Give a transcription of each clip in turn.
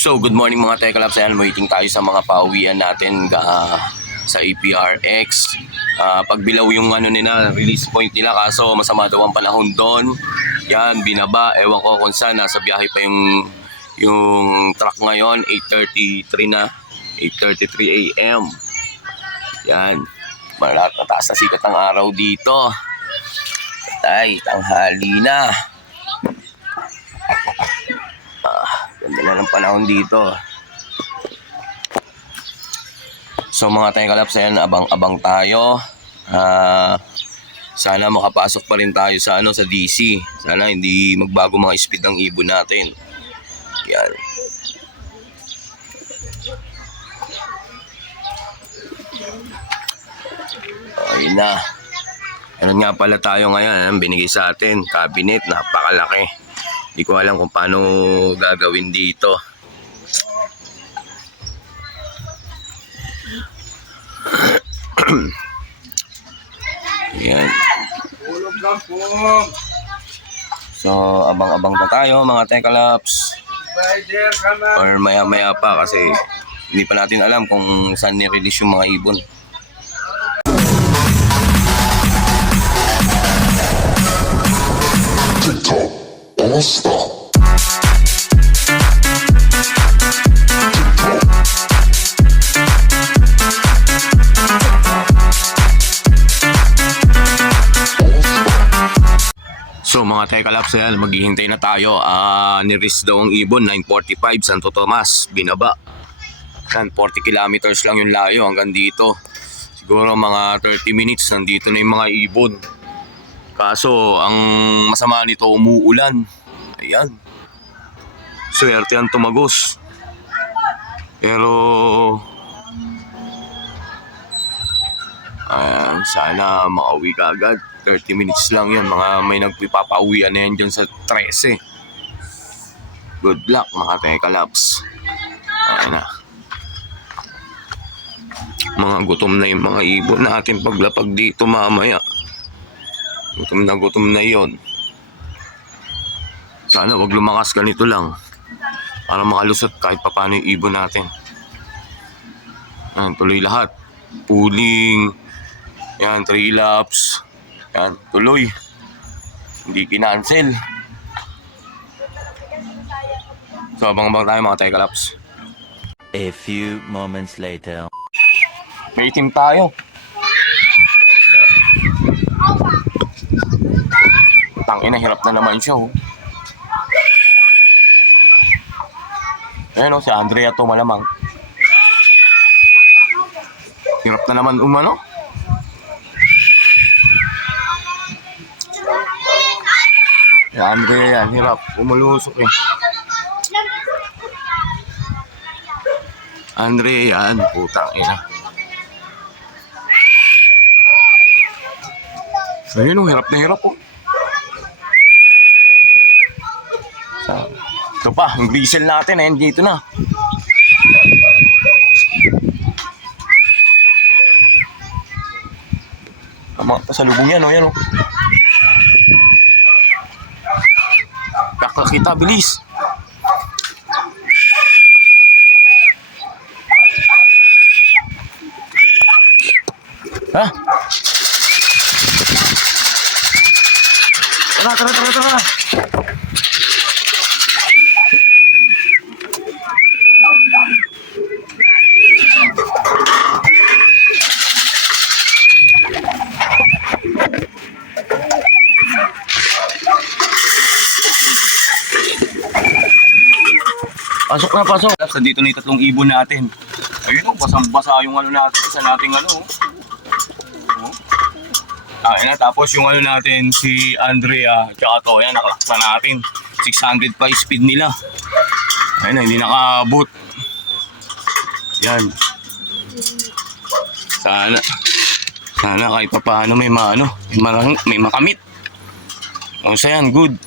So good morning mga Tekalabs, ayan, waiting tayo sa mga pauwian natin sa APRX. Pagbilaw yung nila, release point nila, kaso masama daw ang panahon doon. Yan, binaba, ewan ko kung saan, nasa biyahe pa yung truck ngayon, 8:33 na, 8:33 AM. Yan, mataas na sikat ng araw dito. Patay, tanghali na. Ganda na ng panahon dito. So mga Tekalabs, ayan, abang-abang tayo. Sana makapasok pa rin tayo sa sa DC. Sana hindi magbago mga speed ng ibon natin. Yan. Ayun na. Ano nga pala tayo ngayon, binigay sa atin, cabinet, napakalaki. Hindi ko alam kung paano gagawin dito. Yan. So, abang-abang pa tayo mga Tekalabs. Or maya-maya pa kasi hindi pa natin alam kung saan ni-release yung mga ibon. Stop. So mga Tekalabs, ayan, maghihintay na tayo. Ni-release daw ang ibon, 9:45 Santo Tomas, binaba. 40 kilometers lang yung layo hanggang dito. Siguro mga 30 minutes nandito na yung mga ibon. Kaso ang masama nito, umuulan. Ayan. Swerte ang tumagos. Pero ayan, sana makauwi ka agad. 30 minutes lang yan. Mga may nagpipapauwian na yan dyan sa 13. Good luck mga Tekalabs. Ayan na. Mga gutom na yung mga ibon natin paglapag dito mamaya. Gutom na yon. Sana wag lumakas, ganito lang para makalusot kahit papaano yung ibon natin. Yan, tuloy lahat. Pulling. Yan, 3 laps. Yan, tuloy. Hindi kinancel. So, abang-abang tayo mga Tekalabs. A few moments later. May team tayo. Tangina, hirap na naman siya. Ayan si Andrea to malamang. Hirap na naman umano. Andrea yan, hirap. Umulusok eh. Andrea yan, putang ina. Ayun, hirap na hirap oh. Ito pa, yung diesel natin, ayan, dito na. Ang mga pasalubong yan, o, yan, o. Kakakita, bilis. Ha? Tara. Pasok. Sa dito na yung 3 ibon natin. Ayun o, basang-basa yung natin, sa nating Ayun na, tapos yung natin, si Andrea, tsaka to, yan, nakalaksa natin. 600 pa yung speed nila. Ayun na, hindi nakaabot. Yan. Sana kahit pa paano may makamit. O sa yan, good.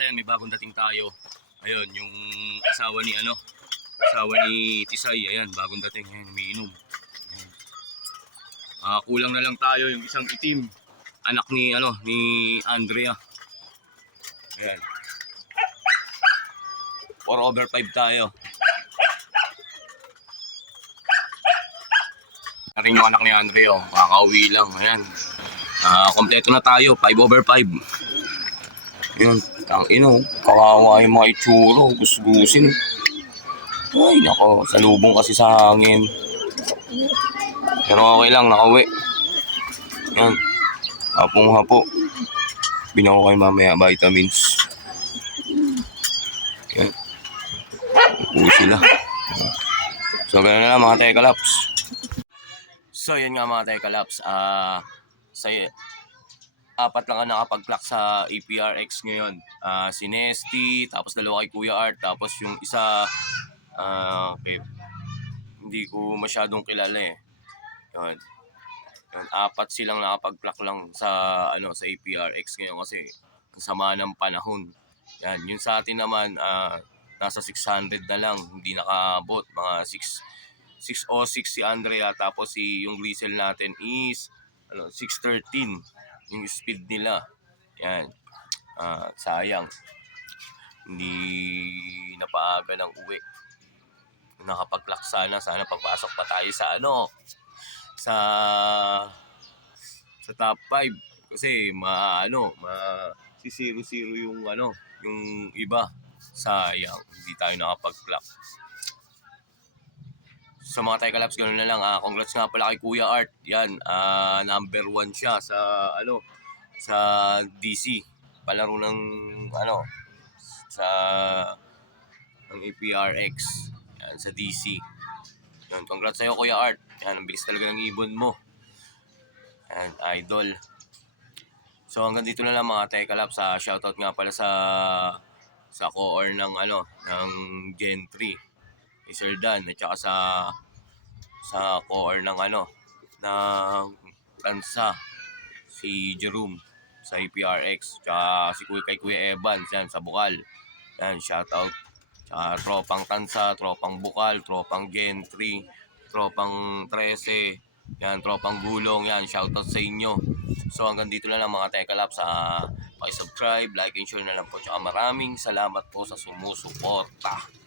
Ayan, may bagong dating tayo. Ayun, yung asawa ni Tisay, ayan, bagong dating, ayan, umiinom. Kulang na lang tayo yung isang itim, anak ni Andrea. Yan. 4/5 tayo. Rin yung anak ni Andre, oh. Kakauwi lang. Ayan. Kompleto na tayo. 5/5. Ayan. Tangino. Kawawa yung mga itsuro. Gusgusin. Ay, nako. Salubong kasi sa hangin. Pero okay lang. Nakauwi. Ayan. Hapong-hapo. Binako kayo mamaya vitamins. Ayan. Uwi sila. So, ganun na lang mga Tekalaps. So, yun nga mga Tekalaps. Sa 4 lang ang nakapag-clock sa APRX ngayon. Si Nesty, tapos 2 kay Kuya Art, tapos yung isa, okay, hindi ko masyadong kilala eh. Yun. Yun, 4 silang nakapag-clock lang sa APRX ngayon kasi ang sama ng panahon. Yan, yung sa atin naman, nasa 600 na lang, hindi nakabot, mga 606 si Andrea, tapos yung Grisel natin is 613 yung speed nila. Yan. Sayang. Hindi napaaga ng uwi. Nakapag-clock sana pagpasok pa tayo sa top 5 kasi si 0-0 yung yung iba. Sayang, hindi tayo nakapag-clock. Sa mga Tekalaps, ganoon na lang. Congrats nga pala kay Kuya Art. Yan, number 1 siya sa DC. Palaro ng sa ng APRX. Yan, sa DC. Yan, congrats sa'yo Kuya Art. Yan, ang bilis talaga ng ibon mo. Yan, idol. So hanggang dito na lang mga Tekalaps. Shoutout nga pala sa core ng ng Gen 3. Sir Dan at saka sa core ng ng Tansa, si Jerome sa APRX, tsaka kay Kuya Evans yan sa Bukal. Yan, shoutout. Tsaka tropang Tansa, tropang Bukal, tropang Gen 3, tropang 13, yan, tropang Gulong, yan, shoutout sa inyo. So hanggang dito na lang mga Tekalaps. Paki-subscribe, like and share na lang po. Tsaka maraming salamat po sa sumusuporta.